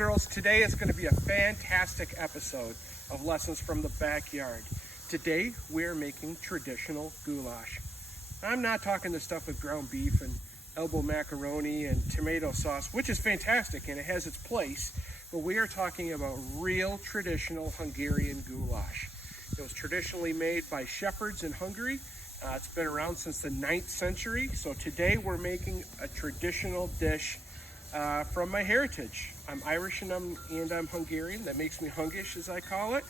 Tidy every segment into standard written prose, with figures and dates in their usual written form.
Girls, today is going to be a fantastic episode of Lessons from the Backyard. Today we're making traditional goulash. I'm not talking the stuff with ground beef and elbow macaroni and tomato sauce, which is fantastic and it has its place, but we are talking about real traditional Hungarian goulash. It was traditionally made by shepherds in Hungary. It's been around since the 9th century, so today we're making a traditional dish from my heritage. I'm Irish and I'm Hungarian. That makes me Hungish, as I call it.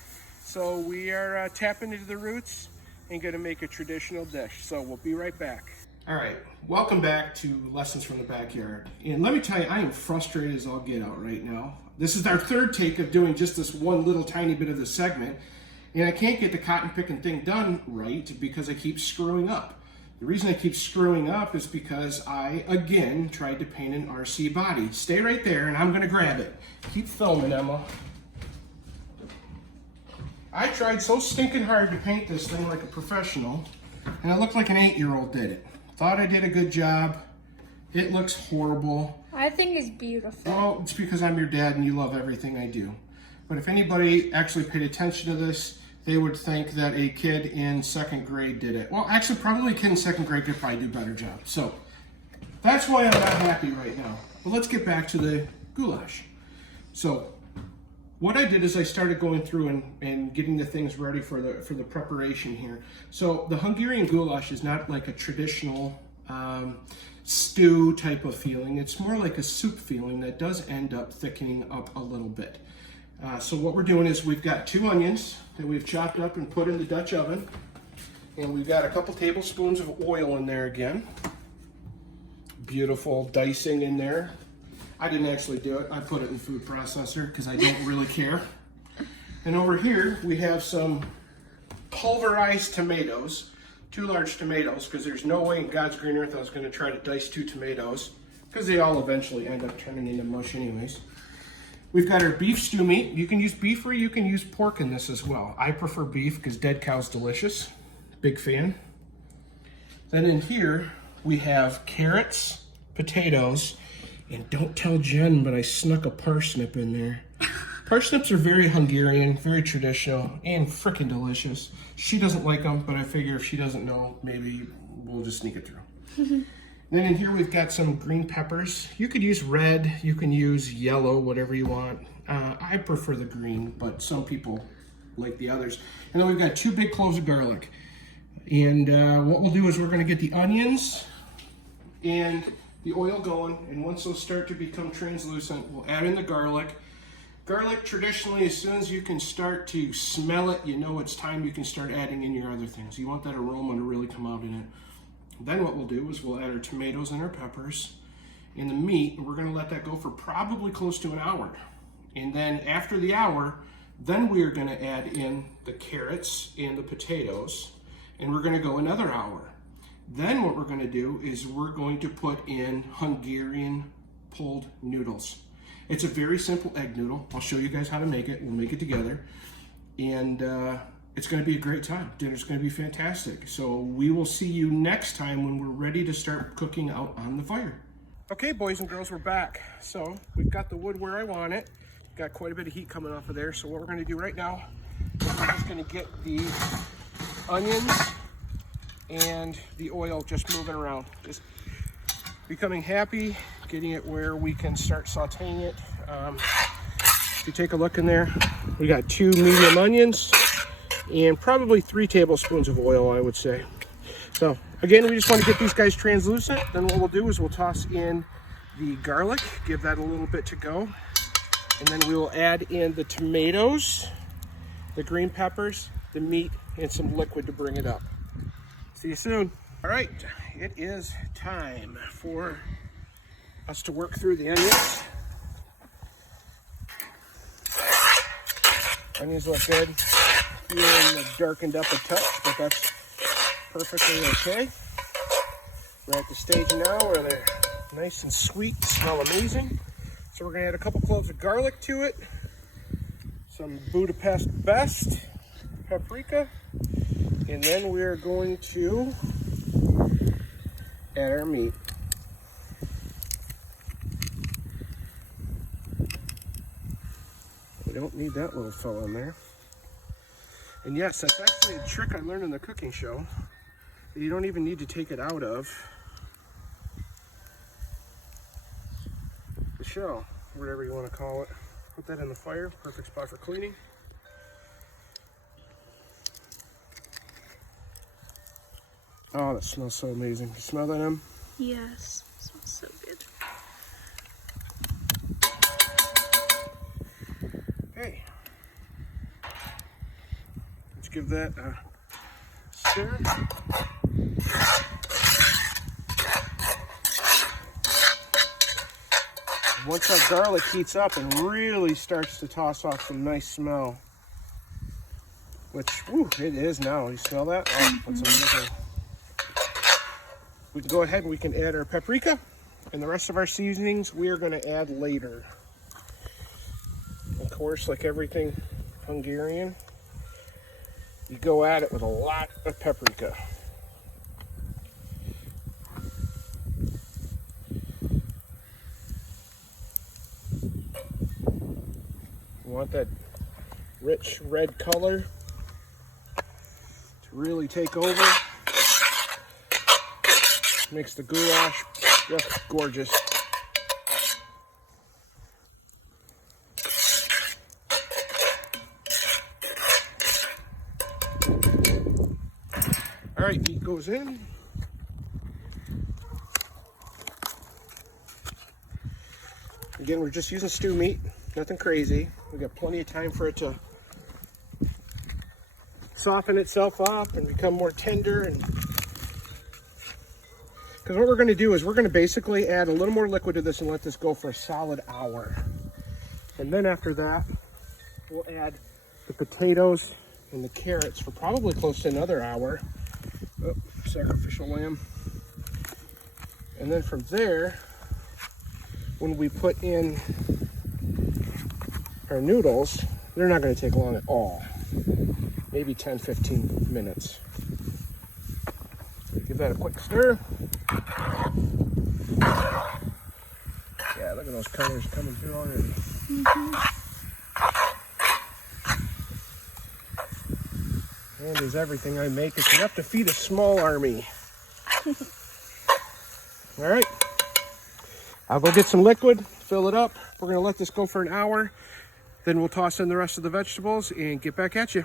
So we are tapping into the roots and going to make a traditional dish. So we'll be right back. All right, welcome back to Lessons from the Backyard. And let me tell you, I am frustrated as all get out right now. This is our third take of doing just this one little tiny bit of the segment. And I can't get the cotton picking thing done right because I keep screwing up. The reason I keep screwing up is because I, again, tried to paint an RC body. Stay right there and I'm gonna grab it. Keep filming, Emma. I tried so stinking hard to paint this thing like a professional, and it looked like an 8-year-old did it. Thought I did a good job. It looks horrible. I think it's beautiful. Well, it's because I'm your dad and you love everything I do. But if anybody actually paid attention to this, they would think that a kid in 2nd grade did it. Well, actually, probably a kid in 2nd grade could probably do a better job. So that's why I'm not happy right now. But let's get back to the goulash. So what I did is I started going through and getting the things ready for the preparation here. So the Hungarian goulash is not like a traditional stew type of feeling. It's more like a soup feeling that does end up thickening up a little bit. So what we're doing is we've got 2 onions that we've chopped up and put in the Dutch oven. And we've got a couple tablespoons of oil in there again. Beautiful dicing in there. I didn't actually do it. I put it in the food processor because I don't really care. And over here we have some pulverized tomatoes, 2 large tomatoes, because there's no way in God's green earth I was going to try to dice 2 tomatoes because they all eventually end up turning into mush anyways. We've got our beef stew meat. You can use beef or you can use pork in this as well. I prefer beef because dead cow's delicious. Big fan. Then in here we have carrots, potatoes, and don't tell Jen, but I snuck a parsnip in there. Parsnips are very Hungarian, very traditional, and frickin' delicious. She doesn't like them, but I figure if she doesn't know, maybe we'll just sneak it through. Then in here we've got some green peppers. You could use red, you can use yellow, whatever you want. I prefer the green, but some people like the others. And then we've got 2 big cloves of garlic. And what we'll do is we're gonna get the onions and the oil going, and once those start to become translucent, we'll add in the garlic. Garlic, traditionally, as soon as you can start to smell it, you know it's time you can start adding in your other things. You want that aroma to really come out in it. Then what we'll do is we'll add our tomatoes and our peppers and the meat, and we're gonna let that go for probably close to an hour. And then after the hour, then we are gonna add in the carrots and the potatoes, and we're gonna go another hour. Then what we're gonna do is we're going to put in Hungarian pulled noodles. It's a very simple egg noodle. I'll show you guys how to make it. We'll make it together. And it's gonna be a great time. Dinner's gonna be fantastic. So we will see you next time when we're ready to start cooking out on the fire. Okay, boys and girls, we're back. So we've got the wood where I want it. Got quite a bit of heat coming off of there. So what we're gonna do right now is we're just gonna get the onions and the oil just moving around. Just becoming happy, getting it where we can start sauteing it. If you take a look in there, we got 2 medium onions and probably 3 tablespoons of oil, I would say. So again, we just want to get these guys translucent. Then what we'll do is we'll toss in the garlic, give that a little bit to go. And then we will add in the tomatoes, the green peppers, the meat, and some liquid to bring it up. See you soon. All right, it is time for us to work through the onions. Onions look good. Feeling darkened up a touch, but that's perfectly okay. We're at the stage now where they're nice and sweet, smell amazing. So we're gonna add a couple cloves of garlic to it, some Budapest Best paprika, and then we're going to add our meat. We don't need that little fella in there. And yes, that's actually a trick I learned in the cooking show. That you don't even need to take it out of the shell, whatever you want to call it. Put that in the fire, perfect spot for cleaning. Oh, that smells so amazing. You smell that, Em? Yes, it smells so good. Okay. Let's give that a stir. Once that garlic heats up and really starts to toss off some nice smell, which, whew, it is now. You smell that? Oh, that's amazing. We can go ahead and we can add our paprika, and the rest of our seasonings we are going to add later. Of course, like everything Hungarian, you go at it with a lot of paprika. You want that rich red color to really take over. Makes the goulash just gorgeous. All right, meat goes in. Again, we're just using stew meat, nothing crazy. We got plenty of time for it to soften itself up and become more tender. And because what we're going to do is we're going to basically add a little more liquid to this and let this go for a solid hour. And then after that, we'll add the potatoes and the carrots for probably close to another hour. Oh, sacrificial lamb. And then from there, when we put in our noodles, they're not going to take long at all. Maybe 10-15 minutes. Give that a quick stir. Yeah, look at those colors coming through already. And as everything I make, it's enough to feed a small army. All right. I'll go get some liquid, fill it up. We're going to let this go for an hour. Then we'll toss in the rest of the vegetables and get back at you.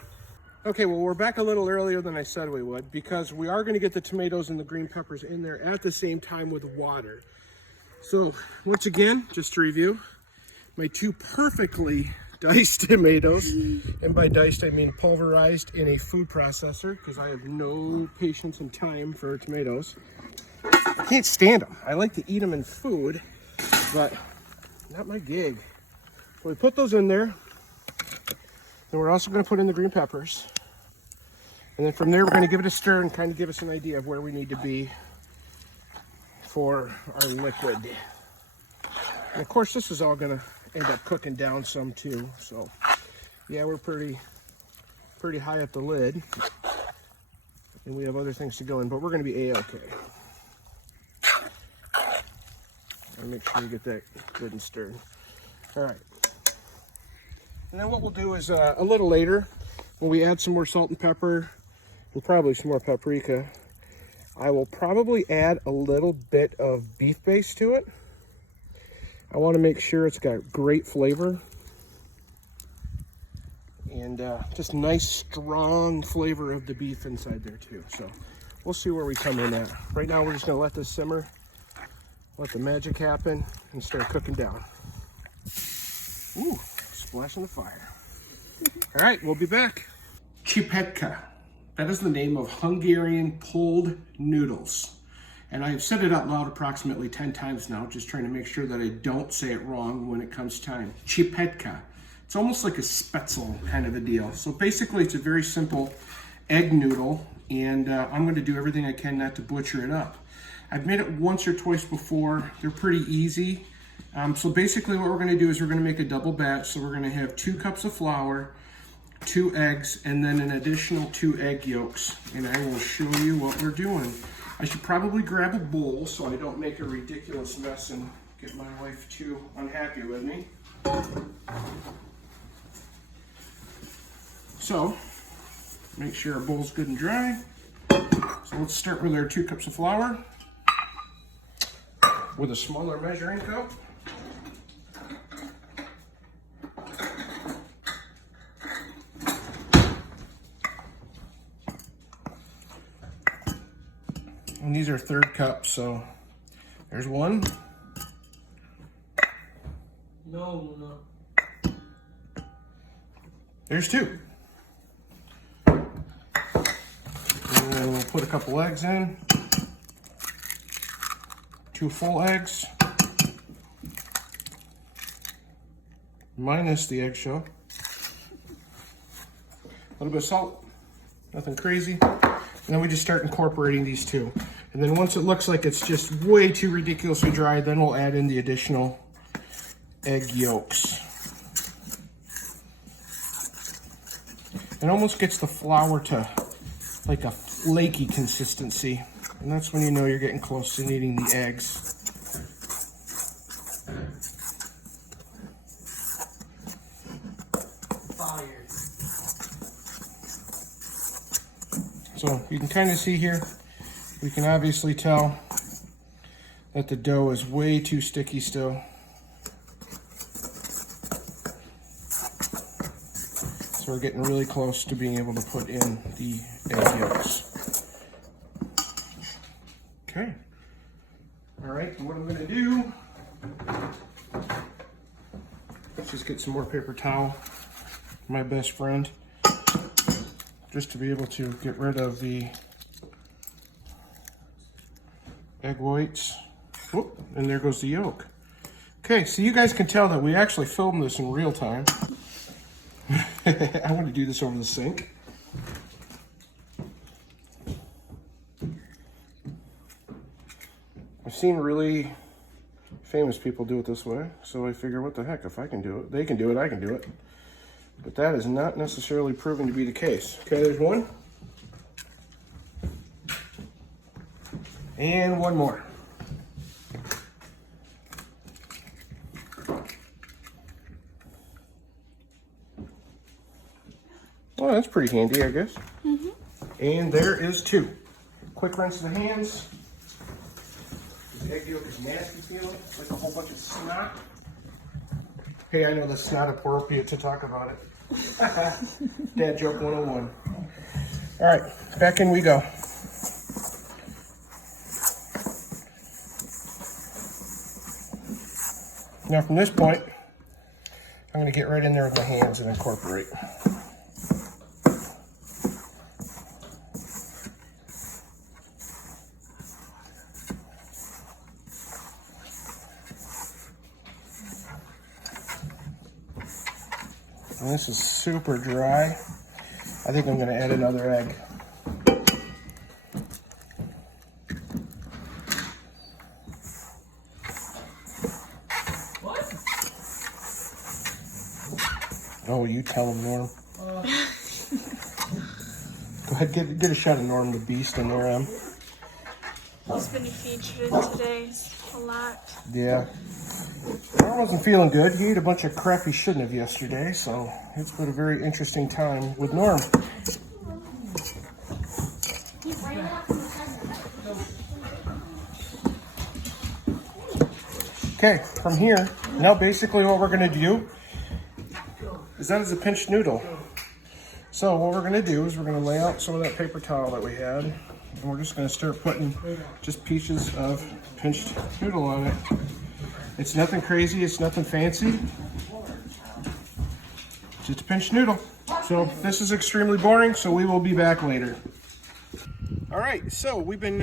Okay, well, we're back a little earlier than I said we would because we are going to get the tomatoes and the green peppers in there at the same time with water. So, once again, just to review, my 2 perfectly diced tomatoes, and by diced I mean pulverized in a food processor because I have no patience and time for tomatoes. I can't stand them. I like to eat them in food, but not my gig. So we put those in there. And we're also going to put in the green peppers. And then from there, we're going to give it a stir and kind of give us an idea of where we need to be for our liquid. And of course, this is all going to end up cooking down some too. So yeah, we're pretty high up the lid. And we have other things to go in, but we're going to be A-okay. I'll make sure you get that good and stirred. All right. And then what we'll do is a little later, when we add some more salt and pepper, and probably some more paprika, I will probably add a little bit of beef base to it. I want to make sure it's got great flavor. And just nice, strong flavor of the beef inside there too. So we'll see where we come in at. Right now we're just going to let this simmer, let the magic happen, and start cooking down. Ooh. Splashing the fire. All right, we'll be back. Csipetka. That is the name of Hungarian pulled noodles. And I have said it out loud approximately 10 times now, just trying to make sure that I don't say it wrong when it comes time. Csipetka. It's almost like a spetzel kind of a deal. So basically, it's a very simple egg noodle, and I'm going to do everything I can not to butcher it up. I've made it once or twice before. They're pretty easy. So basically what we're going to do is we're going to make a double batch. So we're going to have 2 cups of flour, 2 eggs, and then an additional 2 egg yolks. And I will show you what we're doing. I should probably grab a bowl so I don't make a ridiculous mess and get my wife too unhappy with me. So make sure our bowl's good and dry. So let's start with our 2 cups of flour with a smaller measuring cup. And these are 1/3 cups, so there's 1. No. There's 2. And then we'll put a couple eggs in. 2 full eggs. Minus the eggshell. A little bit of salt. Nothing crazy. And then we just start incorporating these 2. And then once it looks like it's just way too ridiculously dry, then we'll add in the additional egg yolks. It almost gets the flour to like a flaky consistency. And that's when you know you're getting close to needing the eggs. So you can kind of see here, we can obviously tell that the dough is way too sticky still. So we're getting really close to being able to put in the egg yolks. Okay. All right, what I'm gonna do, let's just get some more paper towel, my best friend, just to be able to get rid of the egg whites. Whoop, and there goes the yolk. Okay, so you guys can tell that we actually filmed this in real time. I want to do this over the sink. I've seen really famous people do it this way, so I figure, what the heck, if I can do it, they can do it, I can do it. But that is not necessarily proven to be the case. Okay, there's 1. And 1 more. Well, that's pretty handy, I guess. Mm-hmm. And there is 2. Quick rinse of the hands. The egg yolk is nasty feeling. It's like a whole bunch of snot. Hey, I know that's not appropriate to talk about it. Dad joke 101. All right, back in we go. Now from this point, I'm going to get right in there with my hands and incorporate. And this is super dry. I think I'm going to add another egg. What? Oh, you tell him, Norm. Go ahead, get a shot of Norm the Beast in there, Em. He's been featured in today's a lot. Yeah. Norm wasn't feeling good. He ate a bunch of crap he shouldn't have yesterday, so it's been a very interesting time with Norm. Okay, from here, now basically what we're going to do is that is a pinched noodle. So what we're going to do is we're going to lay out some of that paper towel that we had, and we're just going to start putting just pieces of pinched noodle on it. It's nothing crazy, it's nothing fancy, just a pinched noodle. So this is extremely boring, so we will be back later. All right, so we've been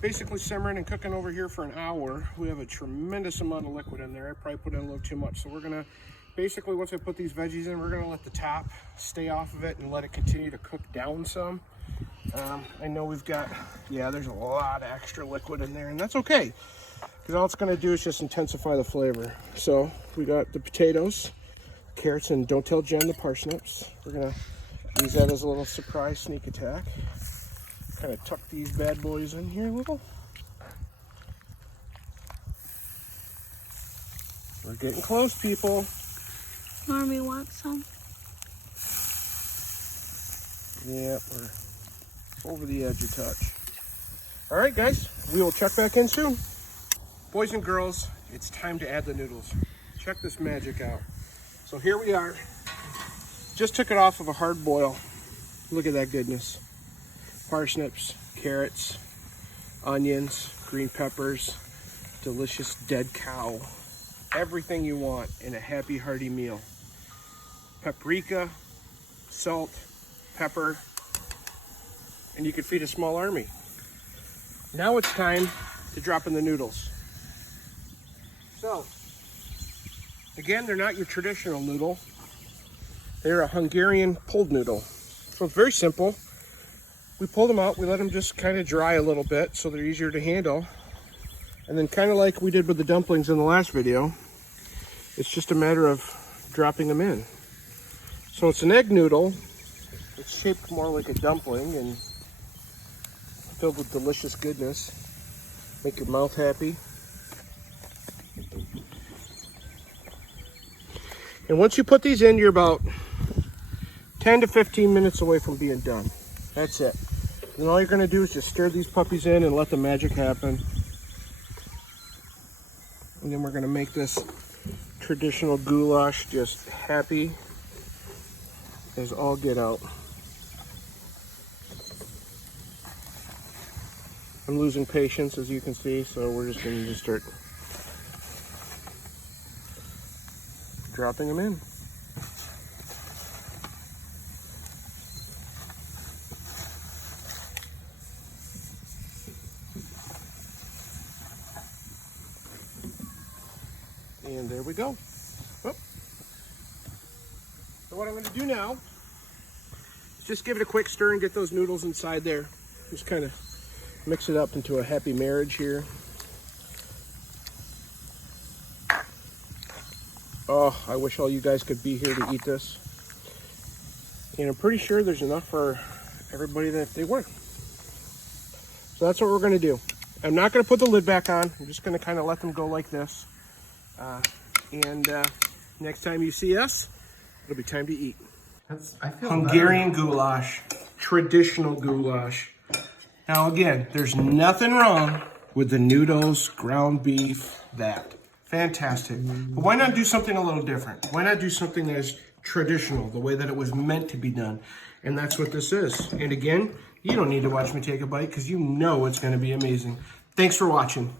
basically simmering and cooking over here for an hour. We have a tremendous amount of liquid in there. I probably put in a little too much. So we're gonna, basically once I put these veggies in, we're gonna let the top stay off of it and let it continue to cook down some. I know we've got, yeah, there's a lot of extra liquid in there, and that's okay, because all it's gonna do is just intensify the flavor. So we got the potatoes, carrots, and don't tell Jen the parsnips. We're gonna use that as a little surprise sneak attack. Kind of tuck these bad boys in here a little. We're getting close, people. Normie wants some. Yeah, we're over the edge a touch. All right, guys, we will check back in soon. Boys and girls, it's time to add the noodles. Check this magic out. So here we are. Just took it off of a hard boil. Look at that goodness. Parsnips, carrots, onions, green peppers, delicious dead cow. Everything you want in a happy, hearty meal. Paprika, salt, pepper, and you could feed a small army. Now it's time to drop in the noodles. So, again, they're not your traditional noodle. They're a Hungarian pulled noodle. So it's very simple. We pull them out, we let them just kind of dry a little bit so they're easier to handle. And then kind of like we did with the dumplings in the last video, it's just a matter of dropping them in. So it's an egg noodle. It's shaped more like a dumpling and filled with delicious goodness. Make your mouth happy. And once you put these in, you're about 10 to 15 minutes away from being done. That's it. And all you're gonna do is just stir these puppies in and let the magic happen. And then we're gonna make this traditional goulash just happy as all get out. I'm losing patience, as you can see, so we're just going to start dropping them in. And there we go. Whoop. So what I'm going to do now is just give it a quick stir and get those noodles inside there. Just kind of mix it up into a happy marriage here. Oh, I wish all you guys could be here to eat this. And I'm pretty sure there's enough for everybody that they want. So that's what we're going to do. I'm not going to put the lid back on. I'm just going to kind of let them go like this. Next time you see us, it'll be time to eat. I feel Hungarian goulash, traditional goulash. Now again, there's nothing wrong with the noodles, ground beef, that. Fantastic. But why not do something a little different? Why not do something that is traditional, the way that it was meant to be done? And that's what this is. And again, you don't need to watch me take a bite because you know it's going to be amazing. Thanks for watching.